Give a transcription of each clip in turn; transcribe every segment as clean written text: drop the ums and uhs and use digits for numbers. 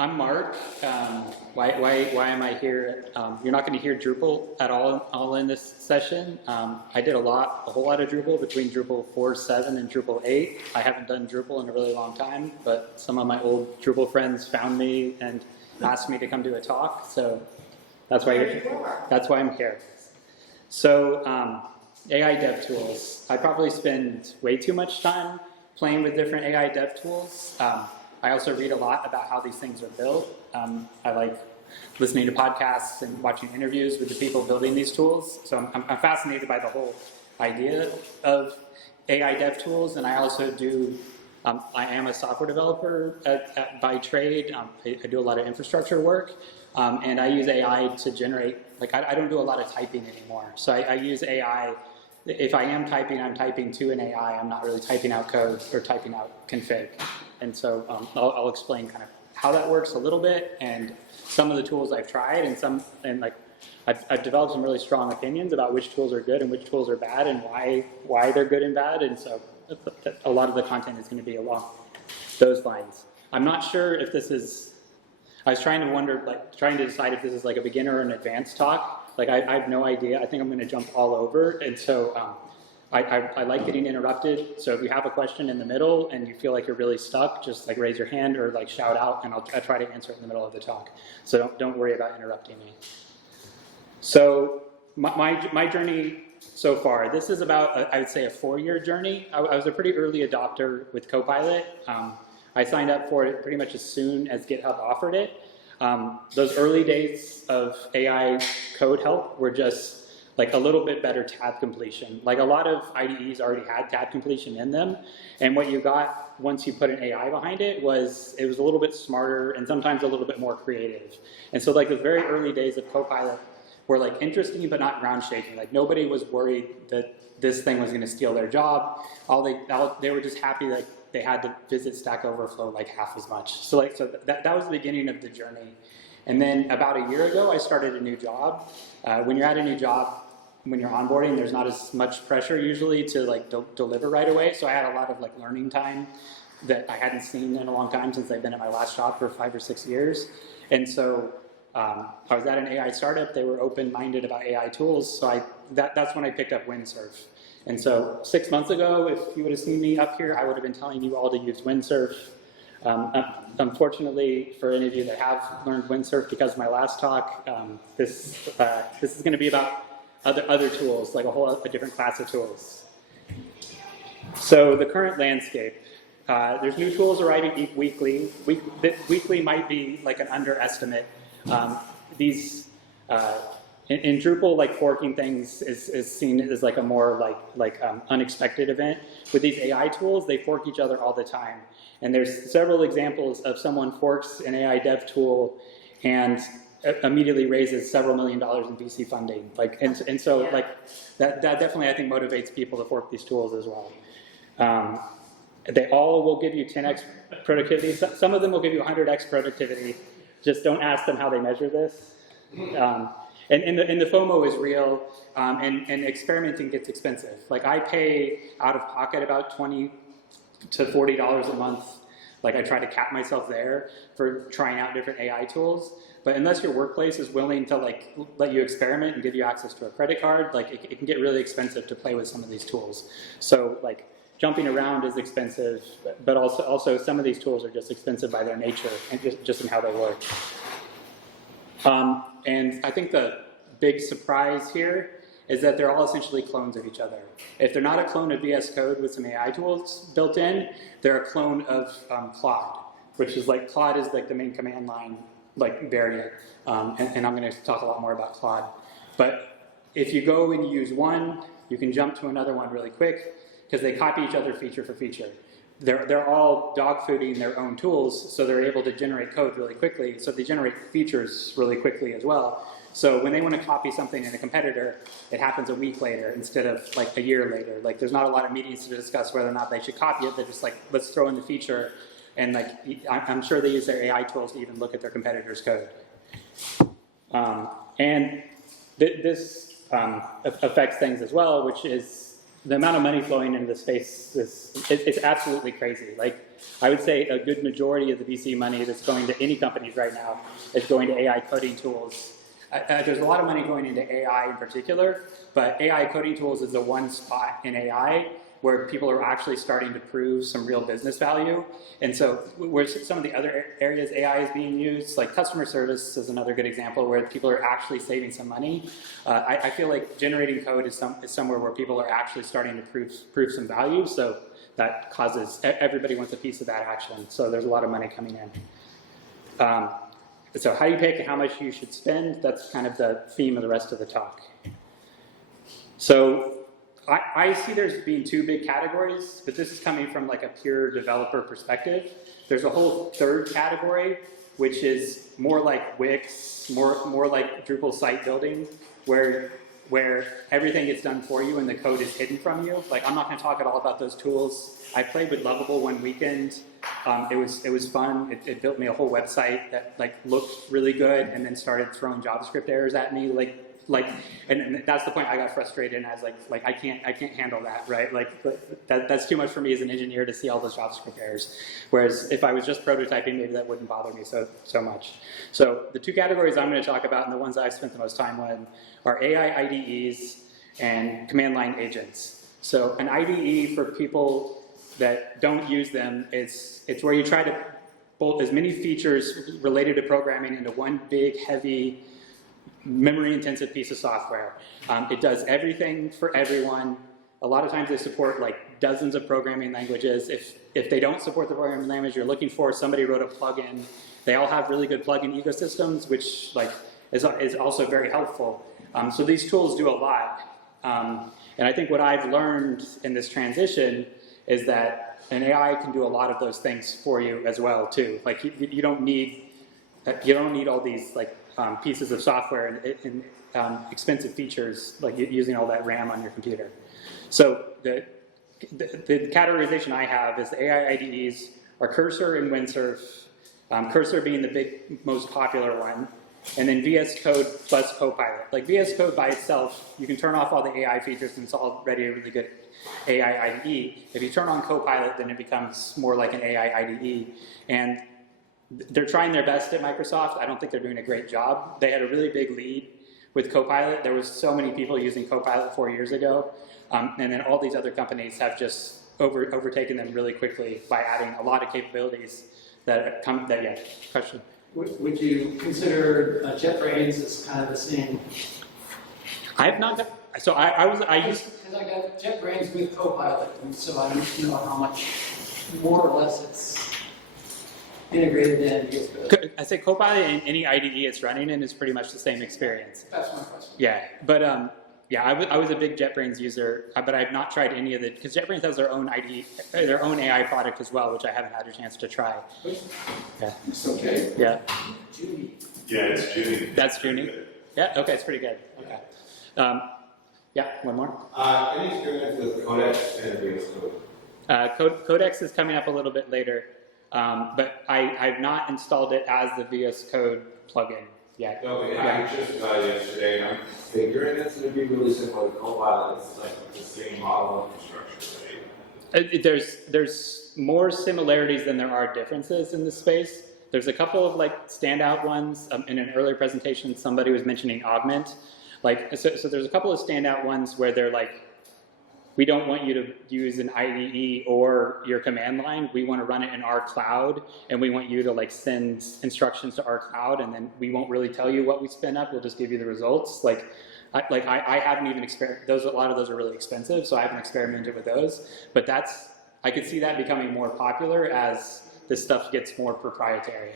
I'm Mark. Why am I here? You're not going to hear Drupal at all in this session. I did a whole lot of Drupal between Drupal 4.7 and Drupal 8. I haven't done Drupal in a really long time, but some of my old Drupal friends found me and asked me to come do a talk, so that's why I'm here. So AI dev tools. I probably spend way too much time playing with different AI dev tools. I also read a lot about how these things are built. I like listening to podcasts and watching interviews with the people building these tools. So I'm fascinated by the whole idea of AI dev tools, and I also do, I am a software developer by trade. I do a lot of infrastructure work, and I use AI to generate, like I don't do a lot of typing anymore. So I use AI. If I am typing, I'm typing to an AI. I'm not really typing out code or typing out config. And so I'll explain kind of how that works a little bit and some of the tools I've tried and I've developed some really strong opinions about which tools are good and which tools are bad and why they're good and bad. And so a lot of the content is going to be along those lines. I'm not sure if this is, I was trying to decide if this is like a beginner or an advanced talk. Like I have no idea. I think I'm going to jump all over. And so I like getting interrupted, so if you have a question in the middle and you feel like you're really stuck, just like raise your hand or like shout out, and I'll try to answer it in the middle of the talk. So don't worry about interrupting me. So my journey so far, this is about, I would say, a 4-year journey. I was a pretty early adopter with Copilot. I signed up for it pretty much as soon as GitHub offered it. Those early days of AI code help were just like a little bit better tab completion. Like a lot of IDEs already had tab completion in them, and what you got once you put an AI behind it was a little bit smarter and sometimes a little bit more creative. And so like the very early days of Copilot were like interesting but not ground shaking. Like nobody was worried that this thing was going to steal their job. They were just happy that they had to visit Stack Overflow like half as much. So that was the beginning of the journey. And then about a year ago, I started a new job. When you're at a new job, when you're onboarding, there's not as much pressure usually to like deliver right away. So I had a lot of like learning time that I hadn't seen in a long time since I've been at my last job for 5 or 6 years. And so I was at an AI startup. They were open-minded about AI tools. So that's when I picked up Windsurf. And so 6 months ago, if you would have seen me up here, I would have been telling you all to use Windsurf. Unfortunately, for any of you that have learned Windsurf because of my last talk, this is going to be about other tools, like a different class of tools. So the current landscape, there's new tools arriving weekly. Weekly might be like an underestimate. In Drupal, like forking things is seen as like a more unexpected event. With these AI tools, they fork each other all the time. And there's several examples of someone forks an AI dev tool and immediately raises several $1 million in VC funding. So that definitely I think motivates people to fork these tools as well. They all will give you 10x productivity. Some of them will give you 100x productivity. Just don't ask them how they measure this. And the FOMO is real, and experimenting gets expensive. Like I pay out of pocket about $20 to $40 a month. Like I try to cap myself there for trying out different AI tools. But unless your workplace is willing to like let you experiment and give you access to a credit card, like it can get really expensive to play with some of these tools. So like jumping around is expensive, but also some of these tools are just expensive by their nature and just in how they work. And I think the big surprise here is that they're all essentially clones of each other. If they're not a clone of VS Code with some AI tools built in, they're a clone of Claude, which is like Claude is like the main command line like variant, and I'm going to talk a lot more about Claude. But if you go and use one, you can jump to another one really quick because they copy each other feature for feature. They're all dog-fooding their own tools, so they're able to generate code really quickly. So they generate features really quickly as well. So when they want to copy something in a competitor, it happens a week later instead of like a year later. Like there's not a lot of meetings to discuss whether or not they should copy it. They're just like, let's throw in the feature. And like, I'm sure they use their AI tools to even look at their competitors' code. This affects things as well, which is the amount of money flowing into the space it's absolutely crazy. Like, I would say a good majority of the VC money that's going to any companies right now is going to AI coding tools. There's a lot of money going into AI in particular, but AI coding tools is the one spot in AI where people are actually starting to prove some real business value. And so where some of the other areas AI is being used, like customer service is another good example where people are actually saving some money. I feel like generating code is somewhere where people are actually starting to prove some value. So that causes, everybody wants a piece of that action. So there's a lot of money coming in. So how you pick how much you should spend, that's kind of the theme of the rest of the talk. So I see there's being two big categories, but this is coming from like a pure developer perspective. There's a whole third category, which is more like Wix, more like Drupal site building, where everything gets done for you and the code is hidden from you. Like, I'm not going to talk at all about those tools. I played with Lovable one weekend. It was fun. It built me a whole website that like looked really good, and then started throwing JavaScript errors at me. And that's the point I got frustrated, and I was like I can't handle that, right? Like that's too much for me as an engineer to see all those JavaScript errors. Whereas if I was just prototyping, maybe that wouldn't bother me so much. So the two categories I'm going to talk about, and the ones I've spent the most time on, are AI IDEs and command line agents. So an IDE, for people that don't use them, it's where you try to bolt as many features related to programming into one big, heavy, memory-intensive piece of software. It does everything for everyone. A lot of times they support like dozens of programming languages. If they don't support the programming language you're looking for, somebody wrote a plugin. They all have really good plugin ecosystems, which like is also very helpful. So these tools do a lot. And I think what I've learned in this transition is that an AI can do a lot of those things for you as well too. Like you don't need all these like pieces of software and expensive features, like using all that RAM on your computer. So the categorization I have is the AI IDEs are Cursor and Windsurf, Cursor being the big, most popular one, and then VS Code plus Copilot. Like VS Code by itself, you can turn off all the AI features and it's already a really good AI IDE. If you turn on Copilot, then it becomes more like an AI IDE. And they're trying their best at Microsoft. I don't think they're doing a great job. They had a really big lead with Copilot. There was so many people using Copilot 4 years ago. And then all these other companies have just overtaken them really quickly by adding a lot of capabilities that come, yeah, question. Would you consider JetBrains as kind of the same? I have not, so I used. Because I got JetBrains with Copilot, and so I need to know how much more or less it's integrated in. I say Copilot in any IDE it's running in is pretty much the same experience. That's my question. Yeah, but yeah, I was a big JetBrains user, but I've not tried any of it, because JetBrains has their own IDE, their own AI product as well, which I haven't had a chance to try. Yeah. It's okay. Yeah. Judy. Yeah, it's Judy. That's Judy? Yeah, okay, it's pretty good. Okay. Yeah, one more. Any experience with Codex and VS Code? Codex is coming up a little bit later, but I've not installed it as the VS Code plugin yet. Okay, I just yesterday, and I'm figuring it's going to be really similar to Copilot. It's like the same model of infrastructure, right? There's more similarities than there are differences in this space. There's a couple of like standout ones. In an earlier presentation, somebody was mentioning Augment. Like, so there's a couple of standout ones where they're like, we don't want you to use an IDE or your command line. We want to run it in our cloud, and we want you to like send instructions to our cloud, and then we won't really tell you what we spin up. We'll just give you the results. I haven't even experimented. A lot of those are really expensive, so I haven't experimented with those. But I could see that becoming more popular as this stuff gets more proprietary.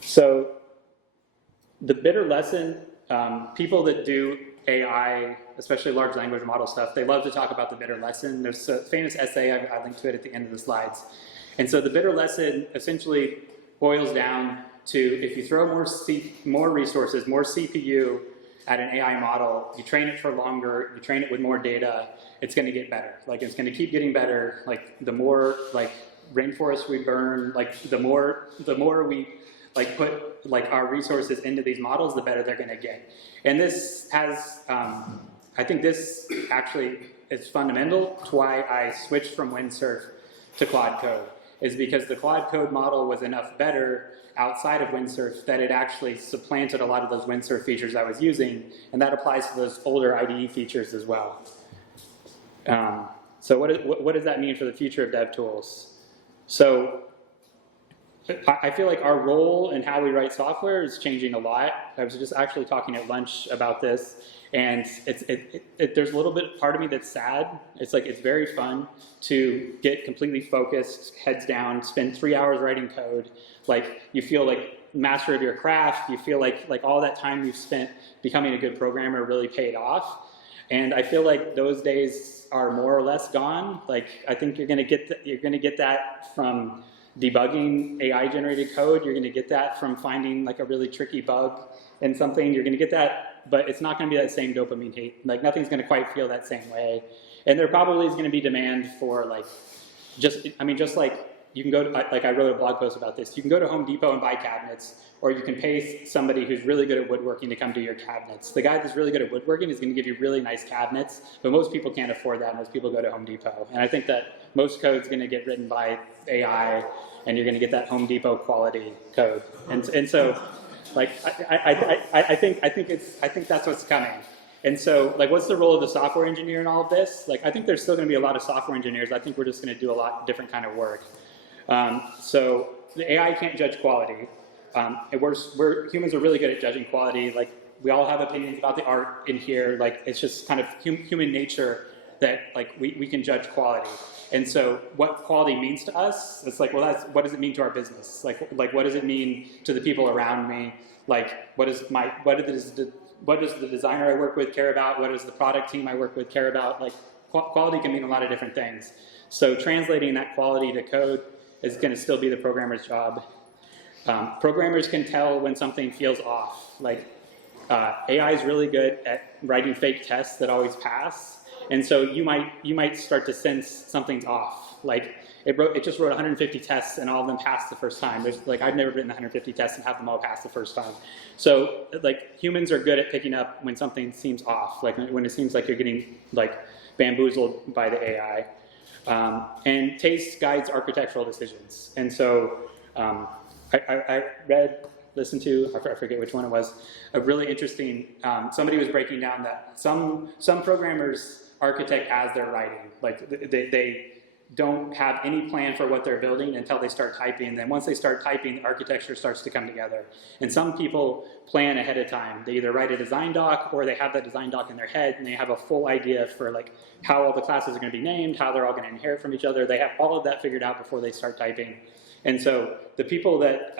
So the bitter lesson. People that do AI, especially large language model stuff, they love to talk about the bitter lesson. There's a famous essay, I linked to it at the end of the slides. And so the bitter lesson essentially boils down to, if you throw more resources, more CPU at an AI model, you train it for longer, you train it with more data, it's going to get better. Like, it's going to keep getting better. Like, the more like rainforests we burn, like the more we like put like our resources into these models, the better they're going to get. And this has, I think this actually is fundamental to why I switched from Windsurf to Claude Code, is because the Claude Code model was enough better outside of Windsurf that it actually supplanted a lot of those Windsurf features I was using, and that applies to those older IDE features as well. So what does that mean for the future of DevTools? So I feel like our role in how we write software is changing a lot. I was just actually talking at lunch about this, and there's a little bit part of me that's sad. It's like it's very fun to get completely focused, heads down, spend 3 hours writing code. Like you feel like master of your craft. You feel like all that time you've spent becoming a good programmer really paid off. And I feel like those days are more or less gone. Like I think you're going to get that from debugging AI-generated code. You're going to get that from finding like a really tricky bug in something. You're going to get that, but it's not going to be that same dopamine hit. Like nothing's going to quite feel that same way. And there probably is going to be demand for like, just like you can go to, like I wrote a blog post about this. You can go to Home Depot and buy cabinets, or you can pay somebody who's really good at woodworking to come do your cabinets. The guy that's really good at woodworking is going to give you really nice cabinets, but most people can't afford that. Most people go to Home Depot. And I think that most code's going to get written by AI, and you're going to get that Home Depot quality code. And so, like, I think that's what's coming. And so, like, what's the role of the software engineer in all of this? Like, I think there's still going to be a lot of software engineers. I think we're just going to do a lot different kind of work. So the AI can't judge quality. Humans are really good at judging quality. Like, we all have opinions about the art in here. Like, it's just kind of human nature that, like, we can judge quality. And so what quality means to us, it's like, well, what does it mean to our business? Like what does it mean to the people around me? Like, what does the designer I work with care about? What does the product team I work with care about? Like, quality can mean a lot of different things. So translating that quality to code is going to still be the programmer's job. Programmers can tell when something feels off. Like, AI is really good at writing fake tests that always pass. And so you might start to sense something's off. Like it just wrote 150 tests and all of them passed the first time. I've never written 150 tests and have them all pass the first time. So like humans are good at picking up when something seems off, like when it seems like you're getting like bamboozled by the AI. And taste guides architectural decisions. And so I listened to, I forget which one it was, a really interesting, somebody was breaking down that some programmers architect as they're writing. Like they don't have any plan for what they're building until they start typing. And then once they start typing, the architecture starts to come together. And some people plan ahead of time. They either write a design doc or they have that design doc in their head and they have a full idea for like how all the classes are going to be named, how they're all going to inherit from each other. They have all of that figured out before they start typing. And so the people that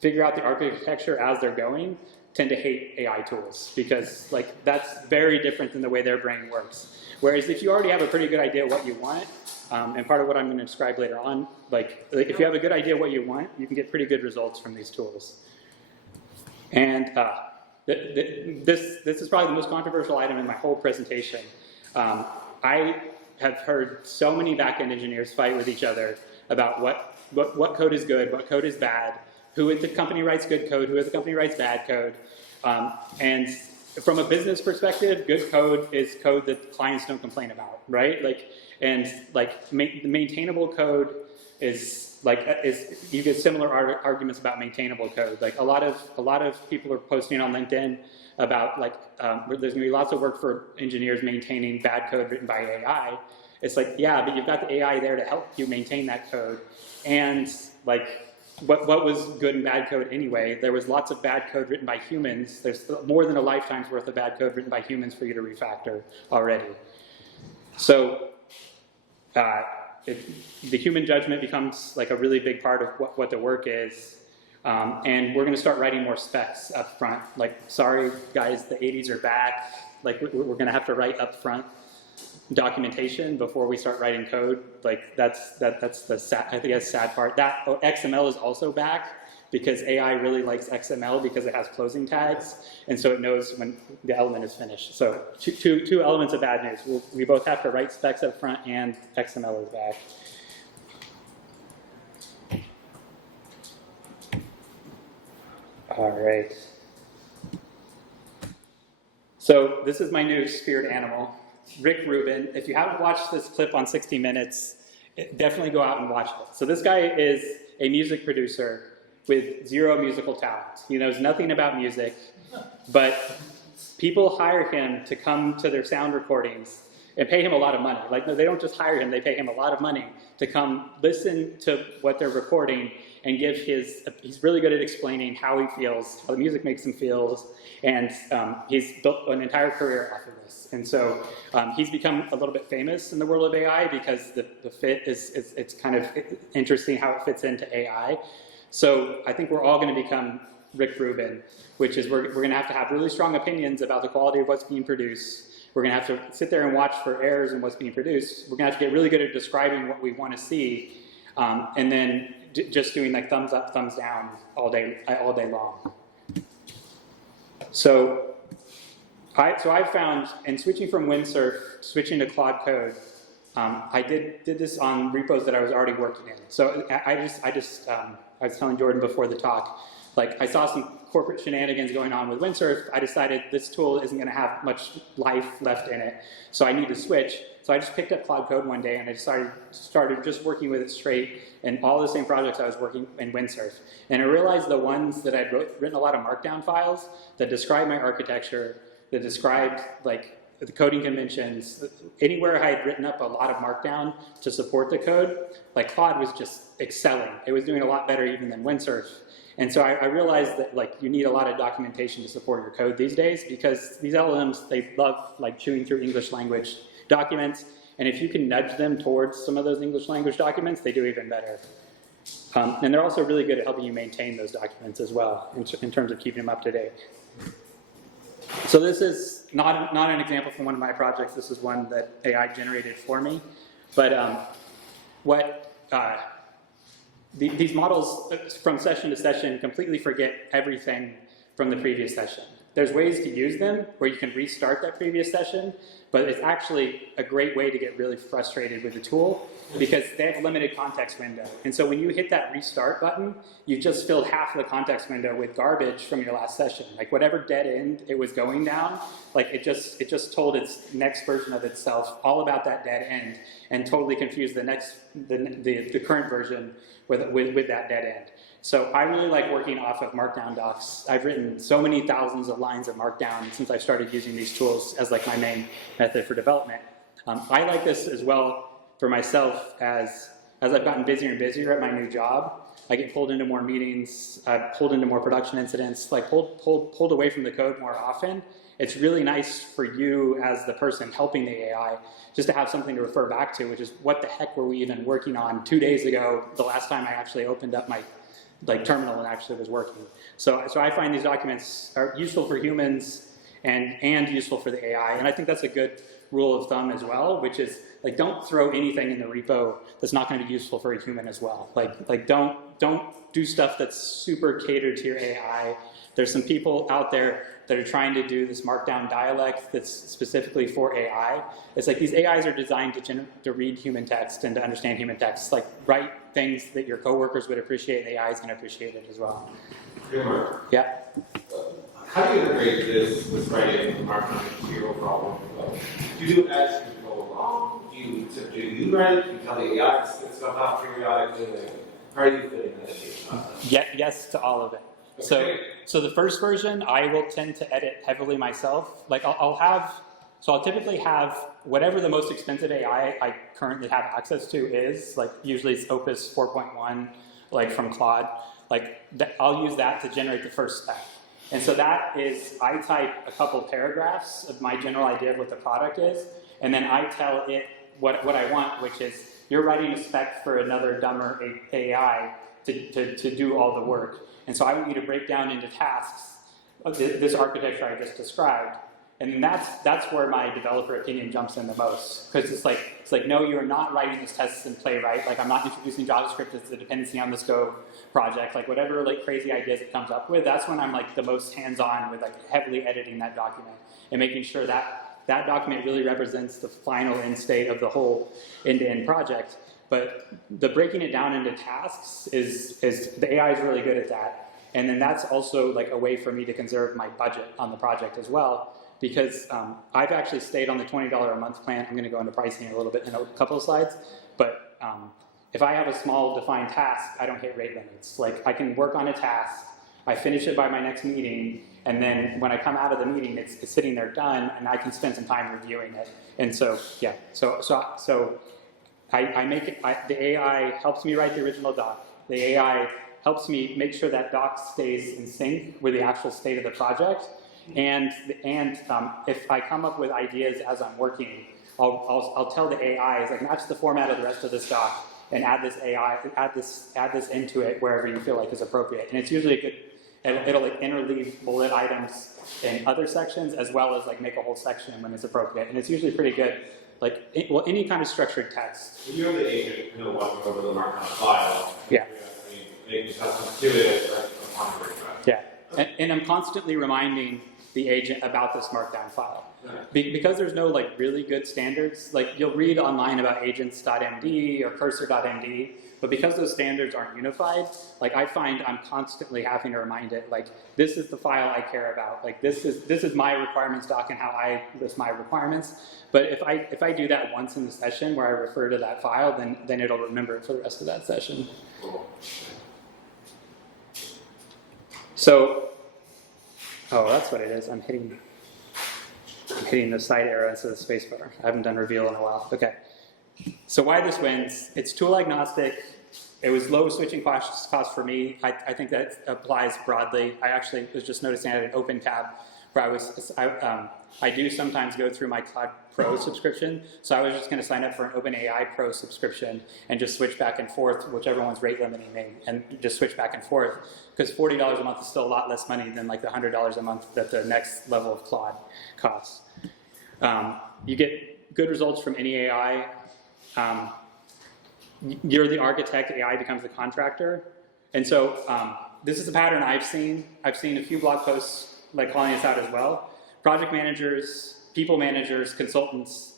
figure out the architecture as they're going tend to hate AI tools because like that's very different than the way their brain works. Whereas if you already have a pretty good idea what you want, and part of what I'm going to describe later on, like if you have a good idea what you want, you can get pretty good results from these tools. And this is probably the most controversial item in my whole presentation. I have heard so many back-end engineers fight with each other about what code is good, what code is bad, who at the company writes good code, who at the company writes bad code. And from a business perspective, good code is code that clients don't complain about, right? Maintainable code is you get similar arguments about maintainable code. Like a lot of people are posting on LinkedIn about there's going to be lots of work for engineers maintaining bad code written by AI. It's like, yeah, but you've got the AI there to help you maintain that code. And like, what was good and bad code anyway? There was lots of bad code written by humans. There's more than a lifetime's worth of bad code written by humans for you to refactor already. So the human judgment becomes like a really big part of what the work is. And we're going to start writing more specs up front. Like, sorry guys, the 80s are back. Like we're going to have to write up front documentation before we start writing code. Like that's the sad, I think that's the sad part. XML is also back because AI really likes XML because it has closing tags, and so it knows when the element is finished. So two elements of bad news. We both have to write specs up front, and XML is back. All right. So this is my new spirit animal, Rick Rubin. If you haven't watched this clip on 60 Minutes, definitely go out and watch it. So this guy is a music producer with zero musical talent. He knows nothing about music, but people hire him to come to their sound recordings and pay him a lot of money. Like, no, they don't just hire him, they pay him a lot of money to come listen to what they're recording and give he's really good at explaining how he feels, how the music makes him feel, and he's built an entire career off of this. And so he's become a little bit famous in the world of AI because the fit it's kind of interesting how it fits into AI. So I think we're all going to become Rick Rubin, which is we're going to have really strong opinions about the quality of what's being produced. We're going to have to sit there and watch for errors in what's being produced. We're going to have to get really good at describing what we want to see, and then just doing like thumbs up, thumbs down all day long. So I've found, in switching from Windsurf, switching to Claude Code, I did this on repos that I was already working in. So I was telling Jordan before the talk, like I saw some corporate shenanigans going on with Windsurf. I decided this tool isn't going to have much life left in it, so I need to switch. So I just picked up Claude Code one day and I started just working with it straight in all the same projects I was working in Windsurf. And I realized the ones that I'd written a lot of markdown files that described my architecture, that described like the coding conventions, anywhere I had written up a lot of markdown to support the code, like Claude was just excelling. It was doing a lot better even than Windsurf. And so I realized that like you need a lot of documentation to support your code these days because these LLMs, they love like chewing through English language documents. And if you can nudge them towards some of those English language documents, they do even better. And they're also really good at helping you maintain those documents as well in terms of keeping them up to date. So this is not an example from one of my projects. This is one that AI generated for me. But these models from session to session completely forget everything from the previous session. There's ways to use them where you can restart that previous session, but it's actually a great way to get really frustrated with the tool because they have a limited context window. And so when you hit that restart button, you just filled half of the context window with garbage from your last session. Like whatever dead end it was going down, like it just told its next version of itself all about that dead end and totally confused the current version with that dead end. So I really like working off of Markdown docs. I've written so many thousands of lines of Markdown since I started using these tools as like my main method for development. I like this as well for myself as I've gotten busier and busier at my new job. I get pulled into more meetings, pulled into more production incidents, like pulled away from the code more often. It's really nice for you as the person helping the AI just to have something to refer back to, which is what the heck were we even working on 2 days ago, the last time I actually opened up my terminal and actually was working. So I find these documents are useful for humans and useful for the AI, and I think that's a good rule of thumb as well, which is like don't throw anything in the repo that's not going to be useful for a human as well. Like don't do stuff that's super catered to your AI. There's some people out there that are trying to do this markdown dialect that's specifically for AI. It's like these AIs are designed to read human text and to understand human text. Like write things that your coworkers would appreciate, and AI is going to appreciate it as well. Hey, Mark. Yeah. How do you integrate this with writing markdown into your problem? Do you do it as you go along? Do you write it? Do you tell the AI to spit stuff out periodically? How are you fitting that in? Yes to all of it. Okay. So the first version, I will tend to edit heavily myself. Like I'll typically have whatever the most expensive AI I currently have access to is, like usually it's Opus 4.1, like from Claude. Like I'll use that to generate the first spec. And so that is, I type a couple paragraphs of my general idea of what the product is, and then I tell it what I want, which is you're writing a spec for another dumber AI to do all the work. And so I want you to break down into tasks this architecture I just described. And then that's where my developer opinion jumps in the most. Because it's like, no, you're not writing this tests in Playwright. Like I'm not introducing JavaScript as a dependency on the scope project. Like whatever like crazy ideas it comes up with, that's when I'm like the most hands-on with like heavily editing that document and making sure that that document really represents the final end state of the whole end-to-end project. But the breaking it down into tasks is the AI is really good at that. And then that's also like a way for me to conserve my budget on the project as well, because I've actually stayed on the $20 a month plan. I'm going to go into pricing a little bit in a couple of slides, but if I have a small defined task, I don't hit rate limits. Like I can work on a task, I finish it by my next meeting, and then when I come out of the meeting, it's sitting there done, and I can spend some time reviewing it. And so, yeah, so I make it, the AI helps me write the original doc. The AI helps me make sure that doc stays in sync with the actual state of the project. And if I come up with ideas as I'm working, I'll tell the AI, like, match the format of the rest of this doc and add this AI, add this into it wherever you feel like is appropriate. And it's usually a good, it'll like interleave bullet items in other sections as well as like make a whole section when it's appropriate. And it's usually pretty good. Like, well, any kind of structured text. When you're the agent, you know, walking over the markdown file. Yeah. I mean, making custom to it, like, upon request. Yeah. And I'm constantly reminding the agent about this markdown file. Because there's no like really good standards, like you'll read online about agents.md or cursor.md, but because those standards aren't unified, like I find I'm constantly having to remind it, like this is the file I care about, like this is my requirements doc and how I list my requirements. But if I do that once in the session where I refer to that file, then it'll remember it for the rest of that session. So, oh, that's what it is. I'm hitting the side arrow instead of the space bar. I haven't done reveal in a while. Okay. So why this wins? It's tool agnostic. It was low switching cost for me. I think that applies broadly. I actually was just noticing I had an open tab where I do sometimes go through my Cloud Pro subscription. So I was just going to sign up for an OpenAI Pro subscription and just switch back and forth, whichever one's rate limiting me, and just switch back and forth. Because $40 a month is still a lot less money than like the $100 a month that the next level of Claude costs. You get good results from any AI. You're the architect, AI becomes the contractor. And so this is a pattern I've seen. I've seen a few blog posts like calling this out as well. Project managers, people managers, consultants,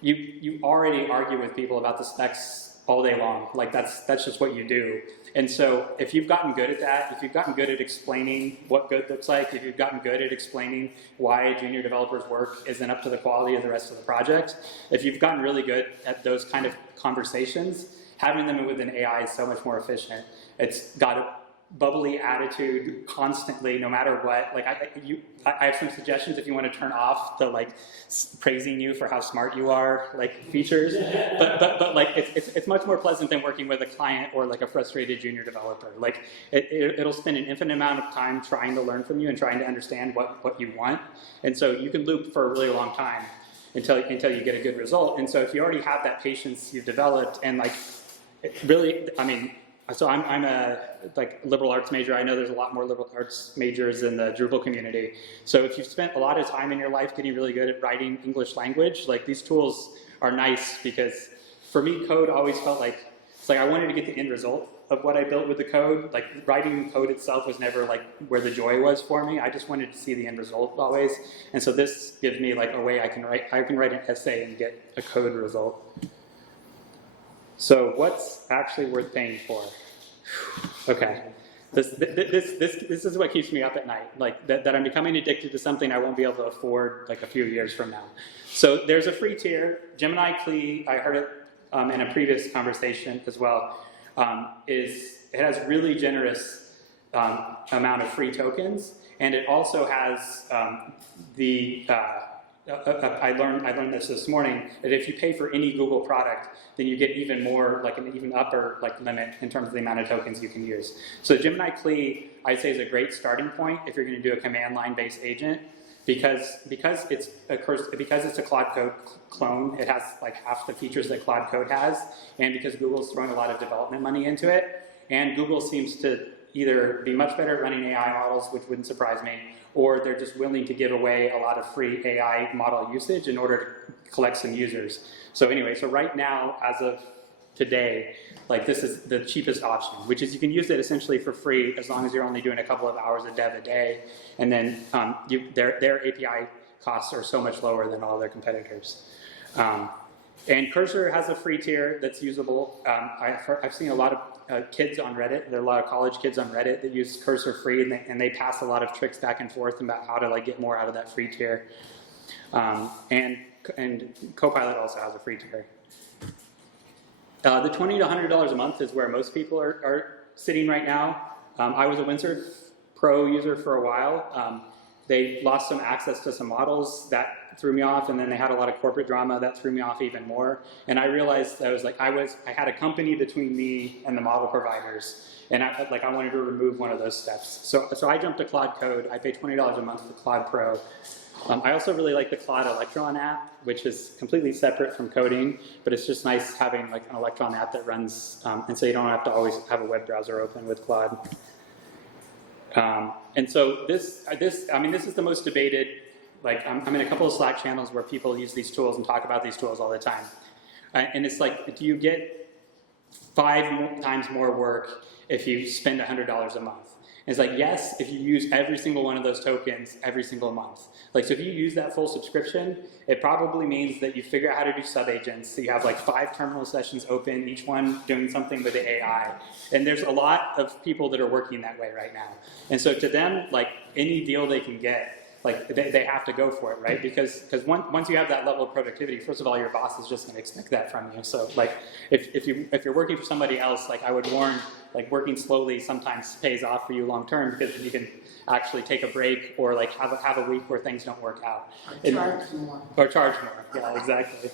you already argue with people about the specs all day long. Like that's just what you do. And so if you've gotten good at that, if you've gotten good at explaining what good looks like, if you've gotten good at explaining why junior developers' work isn't up to the quality of the rest of the project, if you've gotten really good at those kind of conversations, having them with an AI is so much more efficient. It's got a bubbly attitude constantly, no matter what. Like I have some suggestions if you want to turn off the like praising you for how smart you are, like features. But like it's much more pleasant than working with a client or like a frustrated junior developer. Like it'll spend an infinite amount of time trying to learn from you and trying to understand what you want. And so you can loop for a really long time until you get a good result. And so if you already have that patience you've developed, and like really, I mean, so I'm a like liberal arts major. I know there's a lot more liberal arts majors in the Drupal community. So if you've spent a lot of time in your life getting really good at writing English language, like these tools are nice, because for me, code always felt like, it's like I wanted to get the end result of what I built with the code. Like writing code itself was never like where the joy was for me. I just wanted to see the end result always. And so this gives me like a way I can write an essay and get a code result. So what's actually worth paying for? Okay, this is what keeps me up at night, like that I'm becoming addicted to something I won't be able to afford like a few years from now. So there's a free tier. Gemini Clee, I heard it in a previous conversation as well, it has really generous amount of free tokens, and it also has I learned this morning, that if you pay for any Google product, then you get even more, like an even upper like limit in terms of the amount of tokens you can use. So Gemini Clee, I'd say, is a great starting point if you're going to do a command line based agent, because it's a Claude Code clone. It has like half the features that Claude Code has, and because Google's throwing a lot of development money into it, and Google seems to either be much better at running AI models, which wouldn't surprise me, or they're just willing to give away a lot of free AI model usage in order to collect some users. So anyway, so right now, as of today, like this is the cheapest option, which is you can use it essentially for free as long as you're only doing a couple of hours of dev a day, and then their API costs are so much lower than all their competitors. And Cursor has a free tier that's usable. I've seen a lot of kids on Reddit. There are a lot of college kids on Reddit that use Cursor free, and they pass a lot of tricks back and forth about how to like get more out of that free tier. And Copilot also has a free tier. The $20 to $100 a month is where most people are sitting right now. I was a Windsurf Pro user for a while. They lost some access to some models that threw me off, and then they had a lot of corporate drama that threw me off even more. And I realized that I had a company between me and the model providers, and I wanted to remove one of those steps. So I jumped to Claude Code. I pay $20 a month for Claude Pro. I also really like the Claude Electron app, which is completely separate from coding, but it's just nice having like an Electron app that runs, and so you don't have to always have a web browser open with Claude. And so this is the most debated. Like I'm in a couple of Slack channels where people use these tools and talk about these tools all the time. And it's like, do you get 5 times more work if you spend $100 a month? And it's like, yes, if you use every single one of those tokens every single month. Like, so if you use that full subscription, it probably means that you figure out how to do sub-agents. So you have like 5 terminal sessions open, each one doing something with the AI. And there's a lot of people that are working that way right now. And so to them, like any deal they can get, like they have to go for it, right? Because once you have that level of productivity, first of all, your boss is just going to expect that from you. So like if you're working for somebody else, like I would warn, like working slowly sometimes pays off for you long term, because you can actually take a break or like have a week where things don't work out. Or charge more. Yeah, exactly.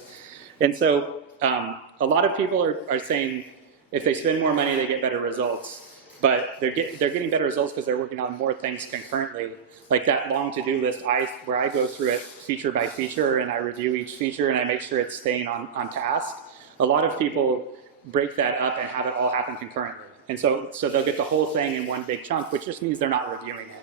And so a lot of people are saying if they spend more money, they get better results. But they're getting better results because they're working on more things concurrently. Like that long to-do list, where I go through it feature by feature and I review each feature and I make sure it's staying on task. A lot of people break that up and have it all happen concurrently. And so they'll get the whole thing in one big chunk, which just means they're not reviewing it.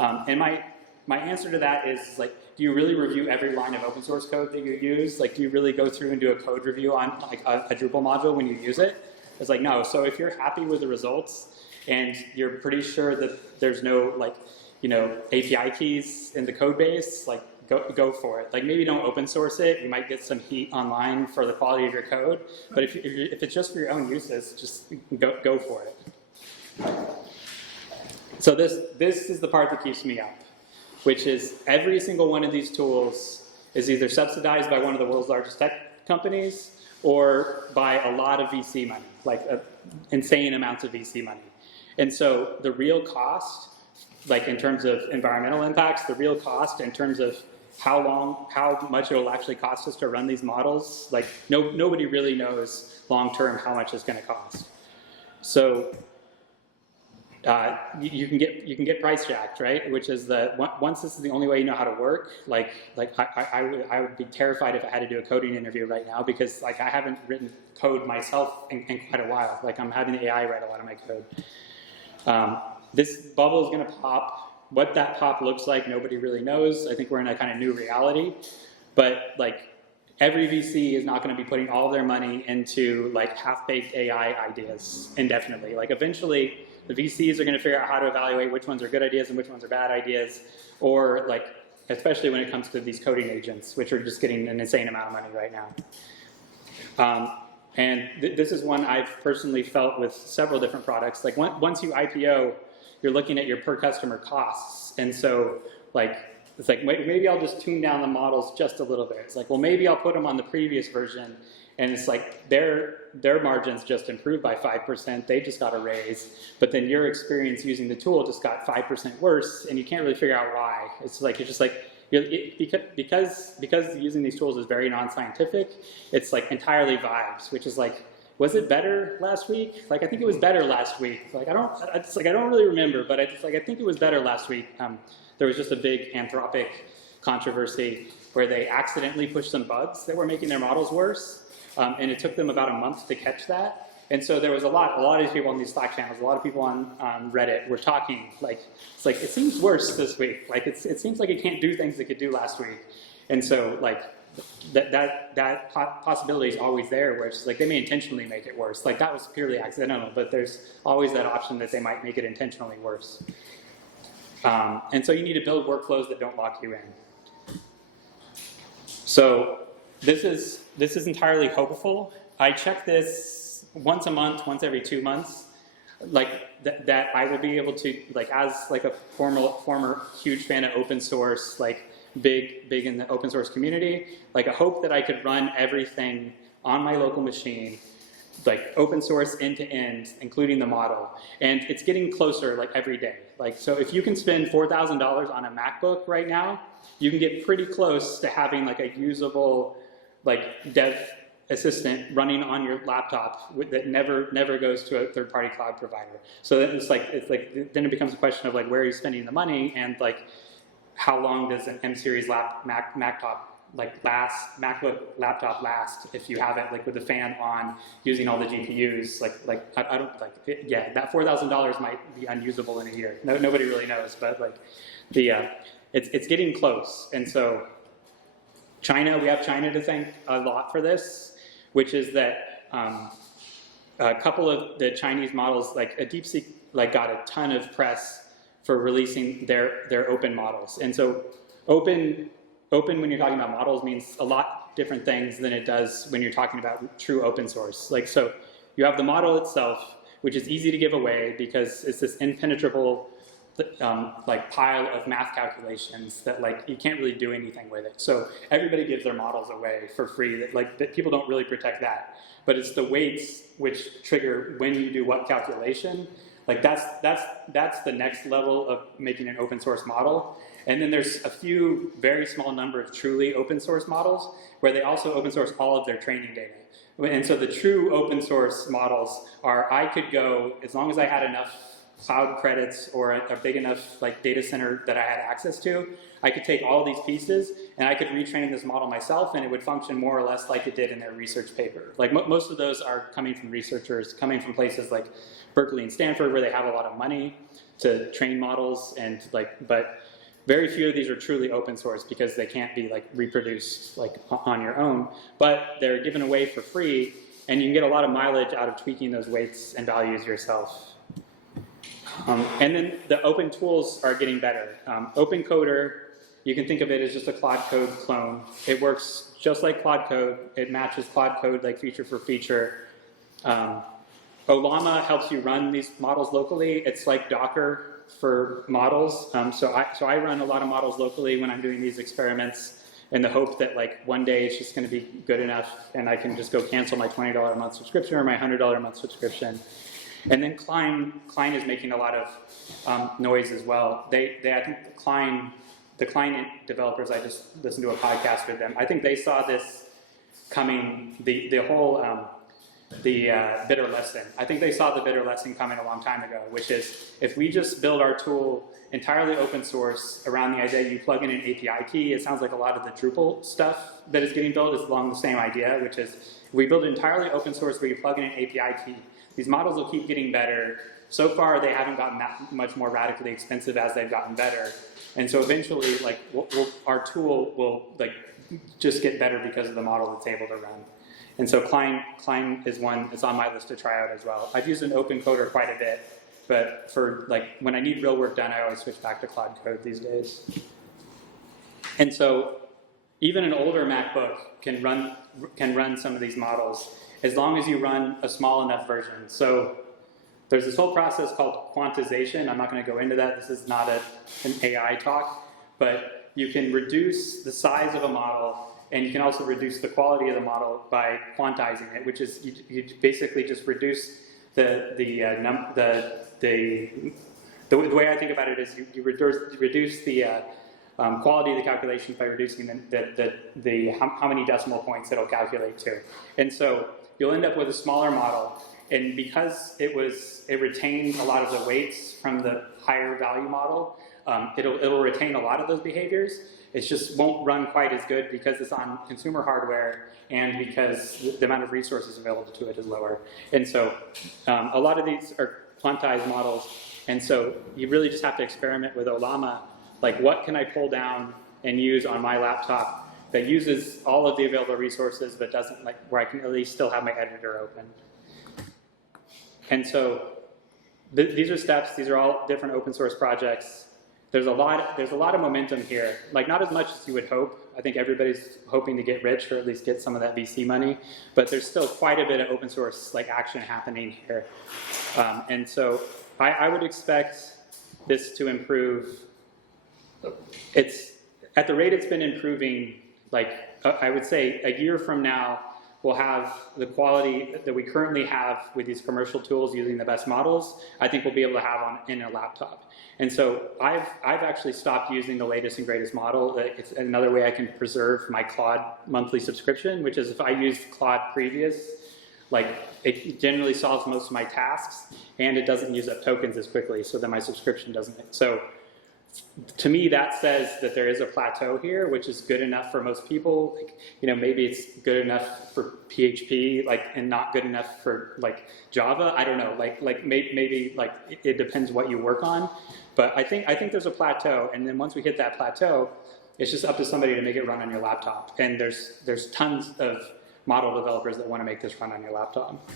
And my answer to that is like, do you really review every line of open source code that you use? Like, do you really go through and do a code review on like a Drupal module when you use it? It's like, no. So if you're happy with the results and you're pretty sure that there's no like, API keys in the code base, like go for it. Like maybe don't open source it. You might get some heat online for the quality of your code. But if it's just for your own uses, just go for it. So this is the part that keeps me up, which is every single one of these tools is either subsidized by one of the world's largest tech companies or by a lot of VC money, like insane amounts of VC money. And so the real cost, like in terms of environmental impacts, the real cost in terms of how much it will actually cost us to run these models, like nobody really knows long term how much it's going to cost. So you can get price jacked, right? Which is once this is the only way you know how to work, like I would be terrified if I had to do a coding interview right now, because like I haven't written code myself in quite a while. Like I'm having the AI write a lot of my code. This bubble is going to pop. What that pop looks like, nobody really knows. I think we're in a kind of new reality. But like every VC is not going to be putting all their money into like half-baked AI ideas indefinitely. Like eventually, the VCs are going to figure out how to evaluate which ones are good ideas and which ones are bad ideas, or like especially when it comes to these coding agents, which are just getting an insane amount of money right now. And this is one I've personally felt with several different products. Like once you IPO, you're looking at your per customer costs. And so like, it's like, maybe I'll just tune down the models just a little bit. It's like, well, maybe I'll put them on the previous version. And it's like their margins just improved by 5%. They just got a raise. But then your experience using the tool just got 5% worse. And you can't really figure out why. It's like, you're just like, because using these tools is very non-scientific, it's like entirely vibes, which is like, was it better last week? Like, I think it was better last week. Like, I don't really remember, but I think it was better last week. There was just a big Anthropic controversy where they accidentally pushed some bugs that were making their models worse, and it took them about a month to catch that. And so there was a lot of these people on these Slack channels, a lot of people on Reddit were talking, like, it's like, it seems worse this week. Like, it seems like it can't do things it could do last week. And so, like, that possibility is always there, where it's like they may intentionally make it worse. Like that was purely accidental, but there's always that option that they might make it intentionally worse. And so you need to build workflows that don't lock you in. So this is entirely hopeful. I check this once a month, once every 2 months, like that I will be able to, like, as like a former huge fan of open source, like big in the open source community, like I hope that I could run everything on my local machine, like open source end to end, including the model. And it's getting closer like every day. Like, so if you can spend $4,000 on a MacBook right now, you can get pretty close to having like a usable like dev assistant running on your laptop that never goes to a third-party cloud provider. So then it's like then it becomes a question of like where are you spending the money, and like how long does an M series MacBook laptop last if you have it like with the fan on, using all the GPUs. I don't like it, yeah, that $4,000 might be unusable in a year. Nobody really knows, but like it's getting close. And so China, we have China to thank a lot for this, which is that a couple of the Chinese models, like a DeepSeek, like got a ton of press for releasing their open models. And so open when you're talking about models means a lot different things than it does when you're talking about true open source. Like, so you have the model itself, which is easy to give away because it's this impenetrable like pile of math calculations that like you can't really do anything with it. So everybody gives their models away for free. That people don't really protect that. But it's the weights which trigger when you do what calculation. Like that's the next level of making an open source model. And then there's a few very small number of truly open source models where they also open source all of their training data. And so the true open source models are, I could go, as long as I had enough cloud credits or a big enough like data center that I had access to, I could take all these pieces and I could retrain this model myself, and it would function more or less like it did in their research paper. Like most of those are coming from researchers, coming from places like Berkeley and Stanford where they have a lot of money to train models, and like, but very few of these are truly open source because they can't be like reproduced like on your own, but they're given away for free, and you can get a lot of mileage out of tweaking those weights and values yourself. And then the open tools are getting better. Open Coder, you can think of it as just a Claude Code clone. It works just like Claude Code. It matches Claude Code like feature for feature. Ollama helps you run these models locally. It's like Docker for models. So I run a lot of models locally when I'm doing these experiments, in the hope that like one day it's just going to be good enough and I can just go cancel my $20 a month subscription or my $100 a month subscription. And then Klein is making a lot of noise as well. I think the Klein developers, I just listened to a podcast with them. I think they saw this coming, the whole bitter lesson. I think they saw the bitter lesson coming a long time ago, which is if we just build our tool entirely open source around the idea you plug in an API key, it sounds like a lot of the Drupal stuff that is getting built is along the same idea, which is we build it entirely open source where you plug in an API key. These models will keep getting better. So far, they haven't gotten that much more radically expensive as they've gotten better. And so eventually, like, our tool will like just get better because of the model it's able to run. And so Klein is one that's on my list to try out as well. I've used an open coder quite a bit, but for like when I need real work done, I always switch back to Claude Code these days. And so even an older MacBook can run some of these models, as long as you run a small enough version. So there's this whole process called quantization. I'm not going to go into that. This is not an AI talk. But you can reduce the size of a model, and you can also reduce the quality of the model by quantizing it, which is you basically just reduce the way I think about it is you reduce the quality of the calculations by reducing how many decimal points it'll calculate to. And so you'll end up with a smaller model, and because it retained a lot of the weights from the higher value model, it'll retain a lot of those behaviors. It just won't run quite as good because it's on consumer hardware and because the amount of resources available to it is lower. And so a lot of these are quantized models, and so you really just have to experiment with Ollama, like what can I pull down and use on my laptop that uses all of the available resources but doesn't, like, where I can at least still have my editor open. And so these are steps. These are all different open source projects. there's a lot of momentum here. Like not as much as you would hope. I think everybody's hoping to get rich or at least get some of that VC money, but there's still quite a bit of open source like action happening here. And so I would expect this to improve. It's at the rate it's been improving, like I would say a year from now, we'll have the quality that we currently have with these commercial tools using the best models, I think we'll be able to have in a laptop. And so I've actually stopped using the latest and greatest model. It's another way I can preserve my Claude monthly subscription, which is if I used Claude previous, like it generally solves most of my tasks and it doesn't use up tokens as quickly, so then my subscription doesn't. So to me, that says that there is a plateau here, which is good enough for most people. Like, you know, maybe it's good enough for PHP, like, and not good enough for like Java. I don't know. Like maybe like it depends what you work on. But I think there's a plateau, and then once we hit that plateau, it's just up to somebody to make it run on your laptop. And there's tons of model developers that want to make this run on your laptop.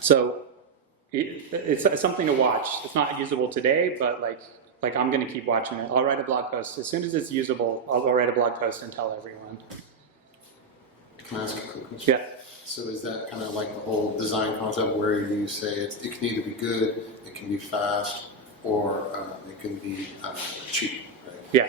So it's something to watch. It's not usable today, but like I'm going to keep watching it. I'll write a blog post. As soon as it's usable, I'll write a blog post and tell everyone. Can I ask a quick question? Yeah. So is that kind of like the whole design concept where you say it can either be good, it can be fast, or it can be cheap, right? Yeah.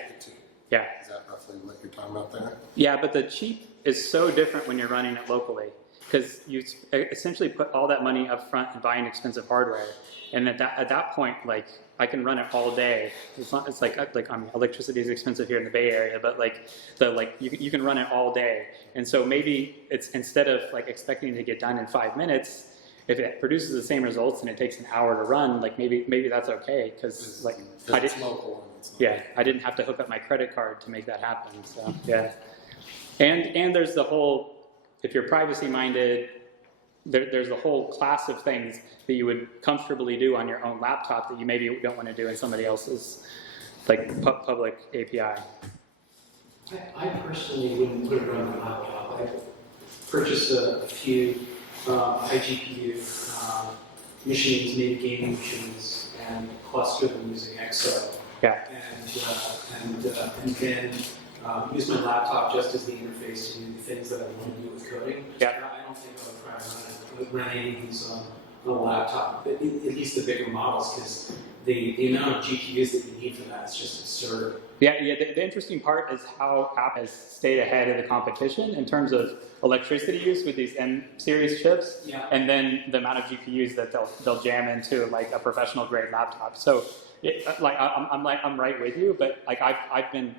Yeah. Is that roughly what you're talking about there? Yeah, but the cheap is so different when you're running it locally, because you essentially put all that money up front and buying expensive hardware, and at that point, like I can run it all day. It's like I mean, electricity is expensive here in the Bay Area, but you can run it all day. And so maybe it's instead of like expecting to get done in 5 minutes, if it produces the same results and it takes an hour to run, like maybe that's okay, because like it's local. I didn't have to hook up my credit card to make that happen. So yeah, and there's the whole, if you're privacy minded, there's a whole class of things that you would comfortably do on your own laptop that you maybe don't want to do in somebody else's like public API. I personally wouldn't put it on my laptop. I purchased a few high GPU machines, maybe gaming machines, and cluster them using XO. Yeah. And then use my laptop just as the interface to do the things that I want to do with coding. Yeah. I don't think I would try to run any of these on a laptop, at least the bigger models, because the amount of GPUs that you need for that is just absurd. Yeah. The interesting part is how Apple has stayed ahead of the competition in terms of electricity use with these M series chips, Yeah. and then the amount of GPUs that they'll jam into like a professional grade laptop. So I'm right with you, but like I do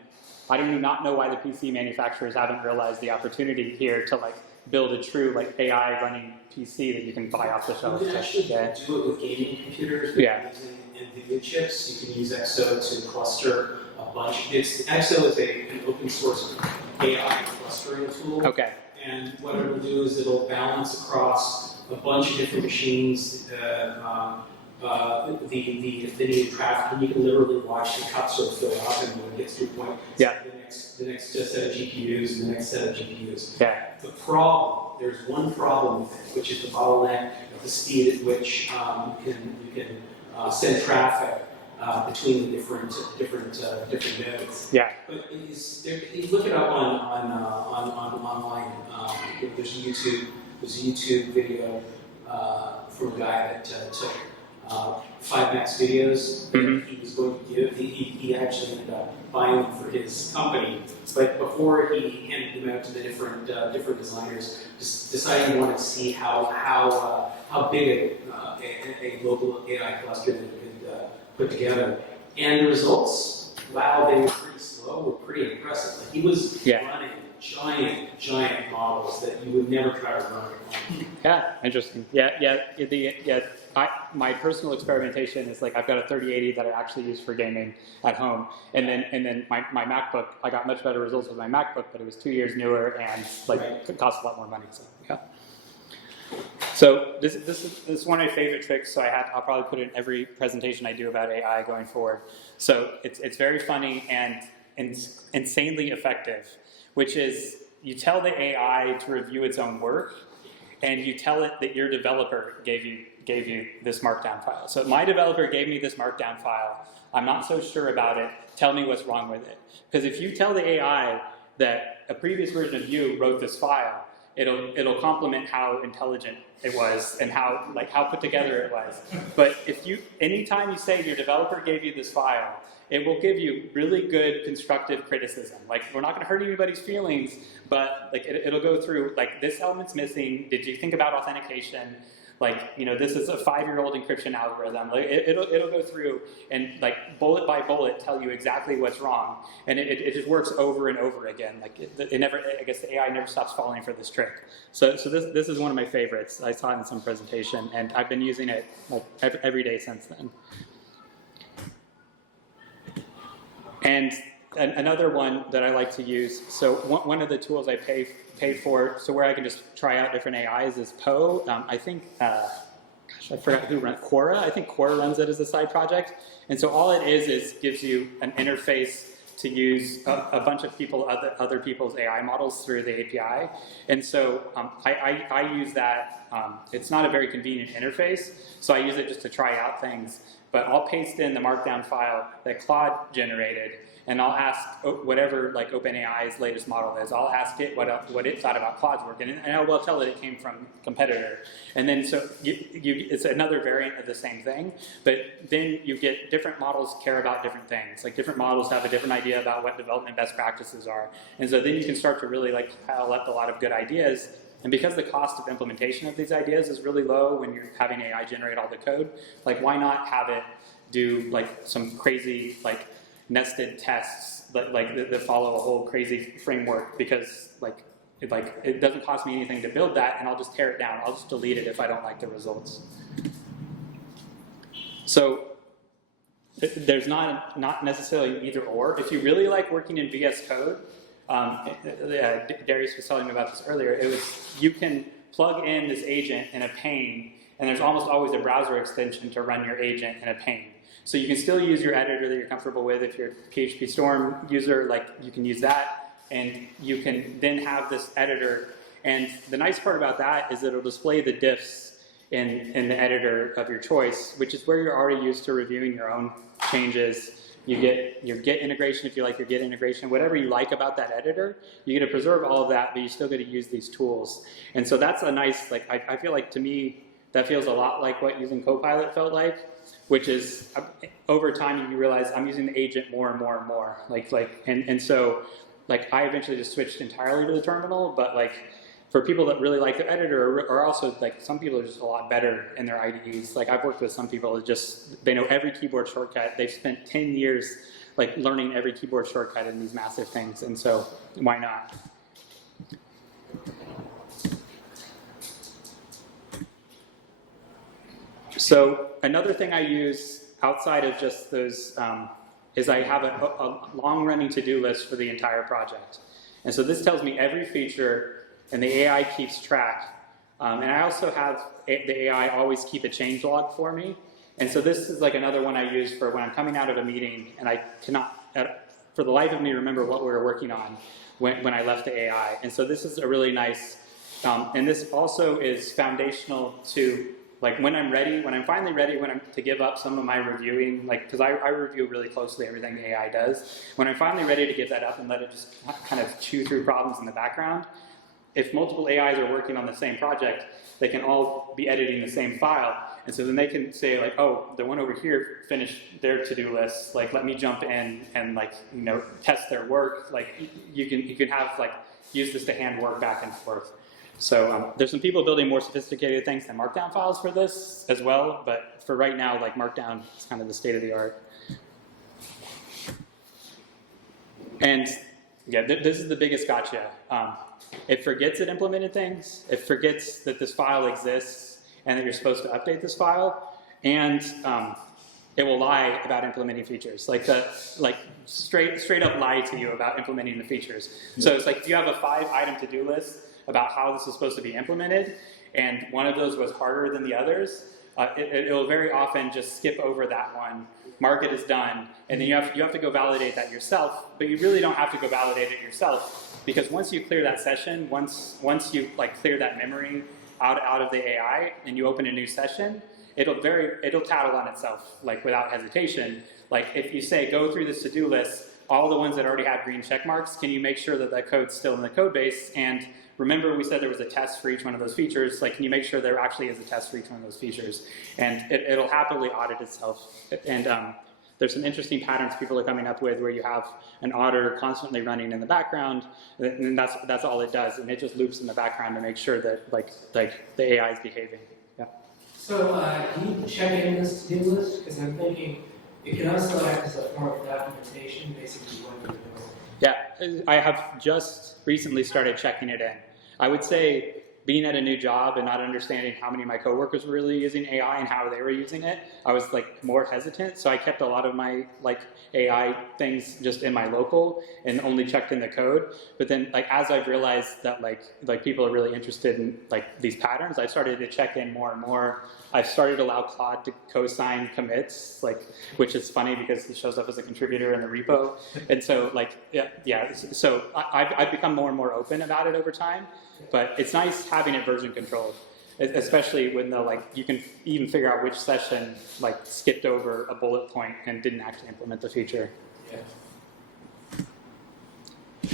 not know why the PC manufacturers haven't realized the opportunity here to like build a true like AI running PC that you can buy off the shelf. You can actually do it with gaming computers. Yeah. Using NVIDIA chips, you can use XO to cluster a bunch. XO is an open source AI clustering tool. Okay. And what it'll do is it'll balance across a bunch of different machines the needed traffic, and you can literally watch the cup sort of fill up, and when it gets to a point, Yeah. the next set of GPUs, and the next set of GPUs. Yeah. There's one problem with it, which is the bottleneck of the speed at which you can send traffic between the different nodes. Yeah. But you look it up online. There's a YouTube video from a guy that took 5 max videos that he was going to give. He actually ended up buying them for his company, but before he handed them out to the different designers, decided he wanted to see how big a local AI cluster that could put together. And the results, wow, they were pretty slow, were pretty impressive. Like he was running giant models that you would never try to run on. Yeah, interesting. My personal experimentation is like I've got a 3080 that I actually use for gaming at home, and then my MacBook. I got much better results with my MacBook, but it was 2 years newer and it cost a lot more money. So yeah. So this is one of my favorite tricks. So I'll probably put it in every presentation I do about AI going forward. So it's very funny and insanely effective, which is you tell the AI to review its own work, and you tell it that your developer gave you gave you this markdown file. So my developer gave me this markdown file. I'm not so sure about it. Tell me what's wrong with it. Because if you tell the AI that a previous version of you wrote this file, it'll compliment how intelligent it was and how put together it was. But anytime you say your developer gave you this file, it will give you really good constructive criticism. Like, we're not going to hurt anybody's feelings, but like it'll go through, like, this element's missing. Did you think about authentication? Like, you know, this is a 5-year-old encryption algorithm. Like, it'll go through and, like, bullet by bullet tell you exactly what's wrong. And it just works over and over again. Like, it never, I guess the AI never stops falling for this trick. So this is one of my favorites. I saw it in some presentation, and I've been using it like every day since then. And another one that I like to use, so one of the tools I pay for, so where I can just try out different AIs, is Poe. I think, gosh, I forgot who runs Quora. I think Quora runs it as a side project. And so all it is gives you an interface to use a bunch of other people's AI models through the API. And so I use that. It's not a very convenient interface, so I use it just to try out things. But I'll paste in the markdown file that Claude generated, and I'll ask whatever, like, OpenAI's latest model is. I'll ask it what it thought about Claude's work, and I will tell it came from a competitor. And then so it's another variant of the same thing, but then you get different models care about different things. Like, different models have a different idea about what development best practices are. And so then you can start to really, like, pile up a lot of good ideas. And because the cost of implementation of these ideas is really low when you're having AI generate all the code, like, why not have it do, like, some crazy, like, nested tests that follow a whole crazy framework? Because it doesn't cost me anything to build that, and I'll just tear it down. I'll just delete it if I don't like the results. So there's not necessarily either or. If you really like working in VS Code, Darius was telling me about this earlier, you can plug in this agent in a pane, and there's almost always a browser extension to run your agent in a pane. So you can still use your editor that you're comfortable with. If you're a PHP Storm user, like, you can use that, and you can then have this editor. And the nice part about that is that it'll display the diffs in the editor of your choice, which is where you're already used to reviewing your own changes. You get your Git integration if you like your Git integration. Whatever you like about that editor, you get to preserve all of that, but you still get to use these tools. And so that's a nice, like, I feel like, to me, that feels a lot like what using Copilot felt like, which is, over time you realize I'm using the agent more and more and more. And so, like, I eventually just switched entirely to the terminal, but, like, for people that really like their editor, or also, like, some people are just a lot better in their IDEs. Like, I've worked with some people that they know every keyboard shortcut. They've spent 10 years, like, learning every keyboard shortcut in these massive things, and so why not? So another thing I use outside of just those is I have a long-running to-do list for the entire project. And so this tells me every feature, and the AI keeps track. And I also have the AI always keep a change log for me. And so this is like another one I use for when I'm coming out of a meeting and I cannot, for the life of me, remember what we were working on when I left the AI. And so this is a really nice, and this also is foundational to, like, when I'm finally ready to give up some of my reviewing, like, because I review really closely everything the AI does. When I'm finally ready to give that up and let it just kind of chew through problems in the background, if multiple AIs are working on the same project, they can all be editing the same file. And so then they can say, like, oh, the one over here finished their to-do list. Like, let me jump in and, like, you know, test their work. Like, you can have, like, use this to hand work back and forth. So there's some people building more sophisticated things than Markdown files for this as well. But for right now, like, Markdown is kind of the state of the art. And yeah, this is the biggest gotcha. It forgets it implemented things. It forgets that this file exists and that you're supposed to update this file. And it will lie about implementing features. Like straight up lie to you about implementing the features. So it's like if you have a 5-item to-do list about how this is supposed to be implemented, and one of those was harder than the others, it will very often just skip over that one, mark it as done, and then you have to go validate that yourself, but you really don't have to go validate it yourself, because once you clear that session, once you, like, clear that memory out of the AI and you open a new session, it'll tattle on itself, like without hesitation. Like if you say, go through this to-do list, all the ones that already have green check marks, can you make sure that that code's still in the code base? And remember we said there was a test for each one of those features, like can you make sure there actually is a test for each one of those features? And it'll happily audit itself. And there's some interesting patterns people are coming up with where you have an auditor constantly running in the background, and that's all it does, and it just loops in the background to make sure that like the AI is behaving. Yeah. So can you check in this to-do list? Because I'm thinking it can also act as a form of documentation, basically what you're doing. Yeah, I have just recently started checking it in. I would say being at a new job and not understanding how many of my coworkers were really using AI and how they were using it, I was like more hesitant. So I kept a lot of my like AI things just in my local and only checked in the code. But then like as I've realized that like people are really interested in like these patterns, I started to check in more and more. I've started to allow Claude to co-sign commits, like, which is funny because he shows up as a contributor in the repo. And so like, yeah. So I've become more and more open about it over time, but it's nice having it version controlled, especially when you can even figure out which session like skipped over a bullet point and didn't actually implement the feature. Yeah.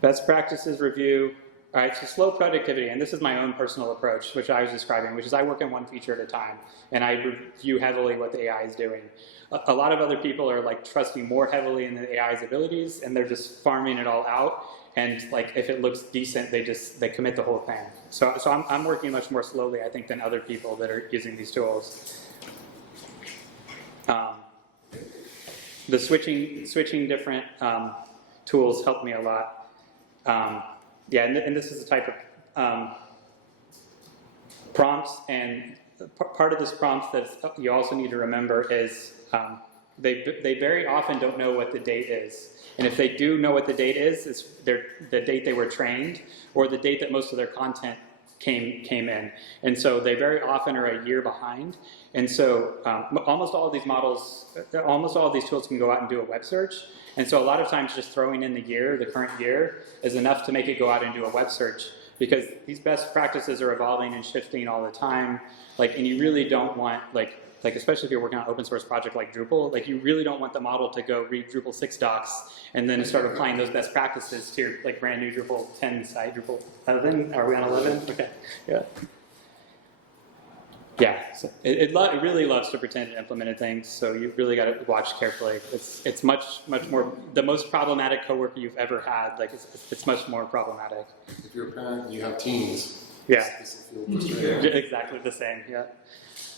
Best practices review. All right, so slow productivity, and this is my own personal approach, which I was describing, which is I work on one feature at a time, and I review heavily what the AI is doing. A lot of other people are like trusting more heavily in the AI's abilities, and they're just farming it all out. And like if it looks decent, they commit the whole thing. So I'm working much more slowly, I think, than other people that are using these tools. The switching different tools helped me a lot. Yeah, and this is the type of prompts, and part of this prompt that you also need to remember is they very often don't know what the date is. And if they do know what the date is, it's the date they were trained or the date that most of their content came in. And so they very often are a year behind. And so almost all of these models, almost all of these tools can go out and do a web search. And so a lot of times just throwing in the year, the current year, is enough to make it go out and do a web search, because these best practices are evolving and shifting all the time. Like, and you really don't want, like especially if you're working on an open source project like Drupal, like you really don't want the model to go read Drupal 6 docs and then start applying those best practices to your like brand new Drupal 10 site. Drupal 11? Are we on 11? Okay. Yeah. Yeah. So it really loves to pretend it implemented things, so you really got to watch carefully. It's much more, the most problematic coworker you've ever had. Like it's much more problematic. If you're a parent and you have teens, yeah, this will feel frustrating. exactly the same. Yeah.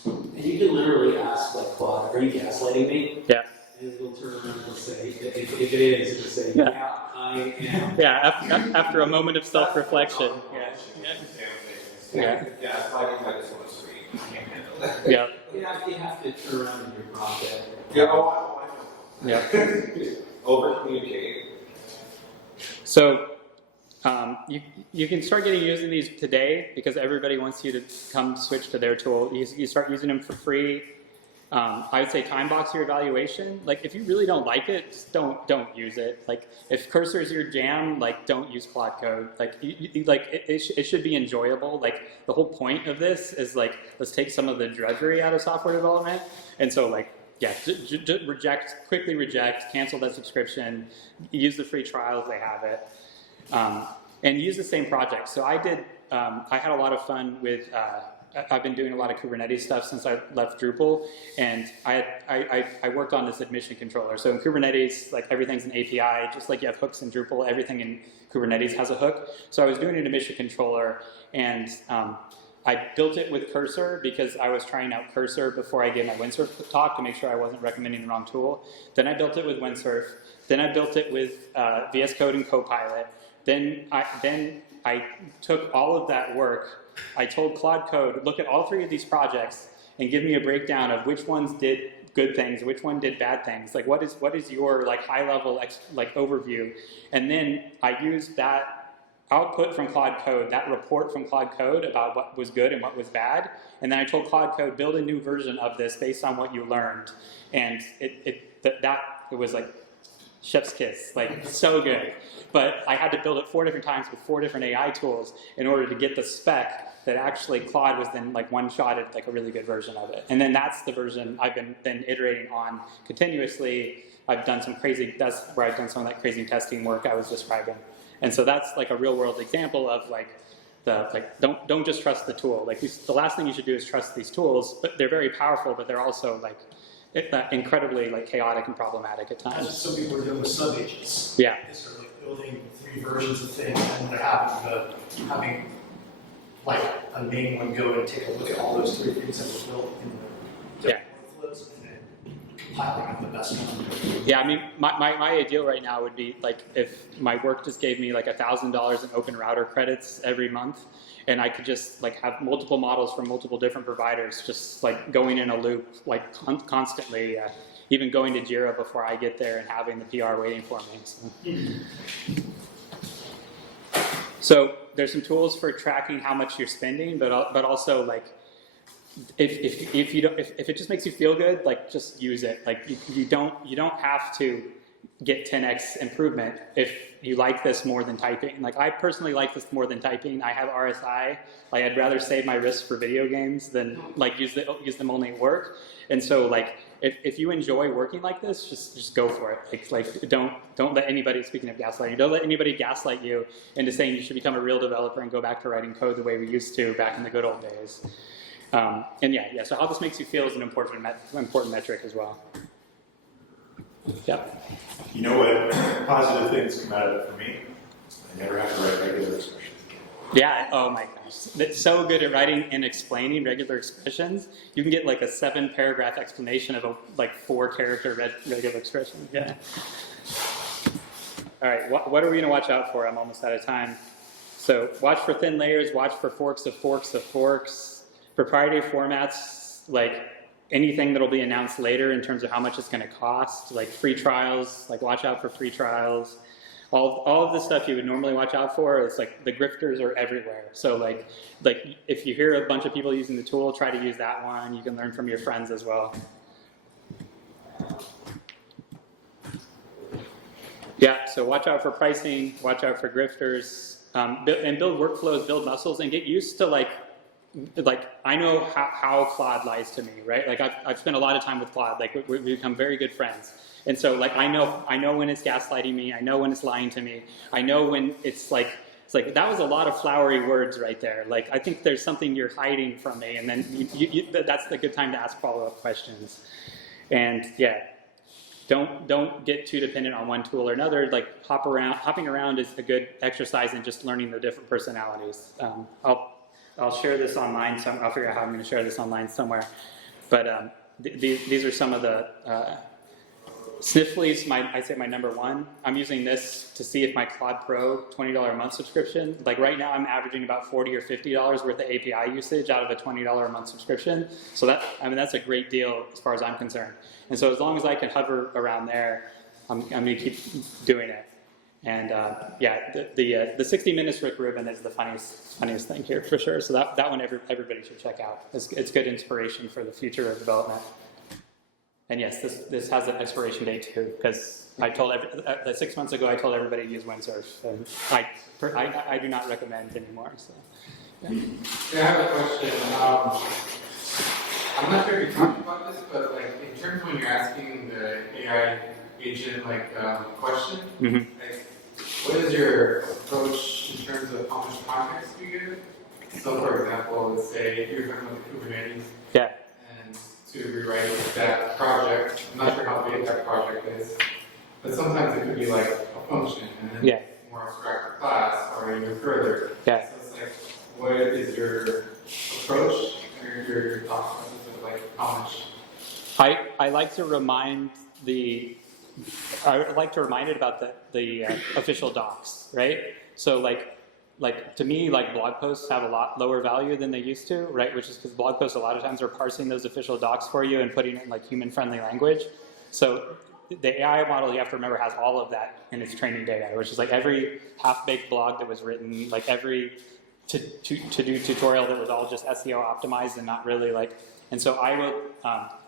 And you can literally ask, like, Claude, are you gaslighting me? Yeah. And it'll turn around and it'll say, if it is, it'll say, yeah, I am. Yeah, after a moment of self-reflection. Yeah. Yeah, it's like I just want to scream. I can't handle that. Yeah. You have to turn around and your prompt it. Yeah, I know. Yeah. Over communicating. So you can start getting using these today because everybody wants you to come switch to their tool. You start using them for free. I would say time box your evaluation. Like if you really don't like it, just don't use it. Like if cursor is your jam, like don't use Claude Code. Like it should be enjoyable. Like the whole point of this is like let's take some of the drudgery out of software development. And so like yeah, quickly reject, cancel that subscription, use the free trial if they have it, and use the same project. So I had a lot of fun with. I've been doing a lot of Kubernetes stuff since I left Drupal, and I worked on this admission controller. So in Kubernetes, like everything's an API, just like you have hooks in Drupal, everything in Kubernetes has a hook. So I was doing an admission controller, and I built it with Cursor because I was trying out Cursor before I gave my Windsurf talk to make sure I wasn't recommending the wrong tool. Then I built it with Windsurf. Then I built it with VS Code and Copilot. Then I took all of that work. I told Claude Code, look at all three of these projects and give me a breakdown of which ones did good things, which one did bad things. Like what is your like high level like overview? And then I used that output from Claude Code, that report from Claude Code about what was good and what was bad. And then I told Claude Code, build a new version of this based on what you learned. And it was like chef's kiss, like so good. But I had to build it 4 different times with 4 different AI tools in order to get the spec that actually Claude was then like one-shotted like a really good version of it. And then that's the version I've been iterating on continuously. I've done some crazy, that's where I've done some of that crazy testing work I was describing. And so that's like a real world example of like, don't just trust the tool. Like the last thing you should do is trust these tools, but they're very powerful, but they're also like incredibly like chaotic and problematic at That's times. what some people are doing with sub-agents. Yeah. Is they're like building 3 versions of things, and they're having like a main one go and take a look at all those 3 things that were built in the different workflows, and then compiling out the best one. Yeah, I mean, my ideal right now would be like if my work just gave me like $1,000 in open router credits every month, and I could just like have multiple models from multiple different providers, just like going in a loop, like constantly, even going to Jira before I get there and having the PR waiting for me. So there's some tools for tracking how much you're spending, but also like if it just makes you feel good, like just use it. Like you don't have to get 10x improvement if you like this more than typing. Like I personally like this more than typing. I have RSI. Like I'd rather save my risks for video games than like use them only at work. And so like if you enjoy working like this, just go for it. Like don't let anybody, speaking of gaslighting, don't let anybody gaslight you into saying you should become a real developer and go back to writing code the way we used to back in the good old days. And yeah. So how this makes you feel is an important metric as well. Yep. You know what positive things come out of it for me? I never have to write regular expressions. Yeah, oh my gosh. It's so good at writing and explaining regular expressions. You can get like a 7-paragraph explanation of a like 4-character regular expression. Yeah. All right, what are we gonna watch out for? I'm almost out of time. So watch for thin layers, watch for forks of forks of forks, proprietary formats, like anything that'll be announced later in terms of how much it's gonna cost, like free trials, like watch out for free trials. All of the stuff you would normally watch out for, it's like the grifters are everywhere. So like if you hear a bunch of people using the tool, try to use that one. You can learn from your friends as well. Yeah, so watch out for pricing, watch out for grifters, and build workflows, build muscles, and get used to like I know how Claude lies to me, right? Like I've spent a lot of time with Claude. Like we've become very good friends. And so like I know when it's gaslighting me, I know when it's lying to me, I know when it's like that was a lot of flowery words right there. Like I think there's something you're hiding from me, and then that's the good time to ask follow-up questions. And yeah, don't get too dependent on one tool or another. Like hopping around is a good exercise in just learning the different personalities. I'll share this online. I'll figure out how I'm going to share this online somewhere. But these are some of the Sniffly's I'd say my number one. I'm using this to see if my Claude Pro $20 a month subscription, like right now I'm averaging about $40 or $50 worth of API usage out of a $20 a month subscription. So that's a great deal as far as I'm concerned. And so as long as I can hover around there, I'm going to keep doing it. And yeah, the 60 Minutes Rick Rubin is the funniest thing here for sure. So that one everybody should check out. It's good inspiration for the future of development. And yes, this has an expiration date too, because I told 6 months ago I told everybody to use Windsurf, and I do not recommend anymore. So. Yeah. Yeah, I have a question. I'm not sure if you talked about this, but like in terms of when you're asking the AI agent question, like what is your approach in terms of how much context you give? So for example, let's say you're talking about the Kubernetes. Yeah. And to rewrite that project, I'm not sure how big that project is, but sometimes it could be like a function and then it's more abstract class or even further. Yeah. So it's like, what is your approach or your thought process of like how much? I like to remind it about the official docs, right? So like to me, like blog posts have a lot lower value than they used to, right? Which is because blog posts a lot of times are parsing those official docs for you and putting it in like human-friendly language. So the AI model, you have to remember, has all of that in its training data, which is like every half-baked blog that was written, like every to-do tutorial that was all just SEO optimized and not really like. And so I would,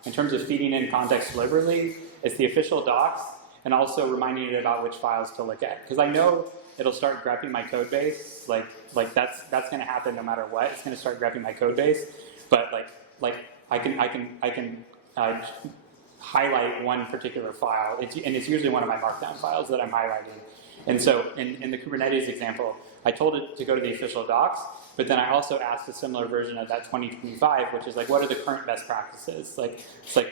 in terms of feeding in context deliberately, it's the official docs, and also reminding it about which files to look at. Because I know it'll start grepping my code base. Like that's going to happen no matter what. It's going to start grepping my code base. But like I can highlight one particular file, and it's usually one of my markdown files that I'm highlighting. And so in the Kubernetes example, I told it to go to the official docs, but then I also asked a similar version of that 2025, which is like, what are the current best practices?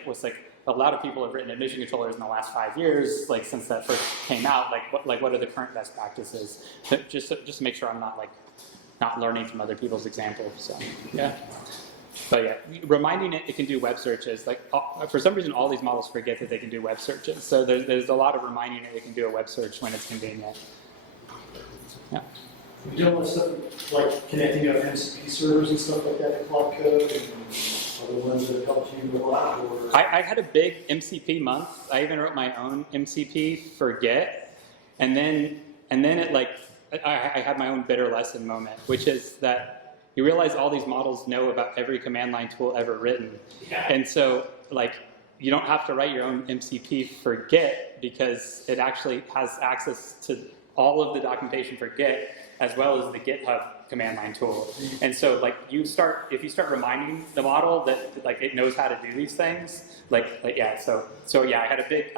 What's a lot of people have written admission controllers in the last 5 years, like since that first came out, what are the current best practices? Just to make sure I'm not learning from other people's examples. So yeah. But yeah, reminding it can do web searches. Like for some reason, all these models forget that they can do web searches. So there's a lot of reminding it can do a web search when it's convenient. Yeah. We deal with stuff like connecting up MCP servers and stuff like that in Claude Code, and other ones that have helped you a lot. Or I had a big MCP month. I even wrote my own MCP for Git, and then it I had my own bitter lesson moment, which is that you realize all these models know about every command line tool ever written. Yeah. And so you don't have to write your own MCP for Git because it actually has access to all of the documentation for Git as well as the GitHub command line tool. And so if you start reminding the model that it knows how to do these things, so yeah, I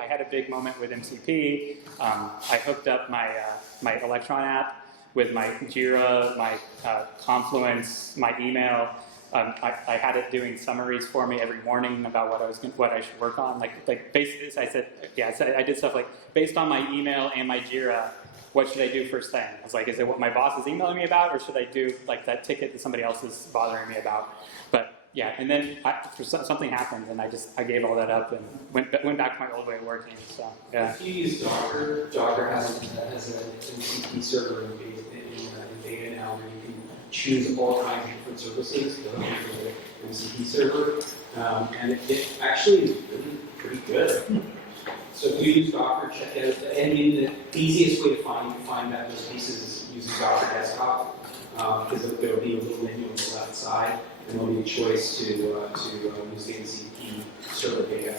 had a big moment with MCP. I hooked up my Electron app with my Jira, my Confluence, my email. I had it doing summaries for me every morning about what I should work on. Basically, I did stuff like based on my email and my Jira, what should I do first thing? I was like, is it what my boss is emailing me about, or should I do that ticket that somebody else is bothering me about? But yeah, and then something happened, and I gave all that up and went back to my old way of working. So yeah. If you use Docker, Docker has an MCP server in beta now where you can choose all kinds of different services to run your MCP server, and it actually is really pretty good. So if you use Docker, check it out. And the easiest way to find that those pieces is using Docker Desktop, because there will be a little menu on the left side, and there'll be a choice to use the MCP server data.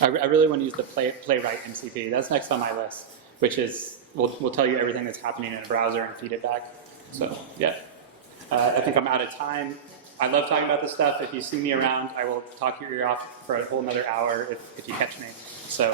I really want to use the Playwright MCP. That's next on my list, which is will tell you everything that's happening in a browser and feed it back. So yeah, I think I'm out of time. I love talking about this stuff. If you see me around, I will talk your ear off for a whole another hour if you catch me. So.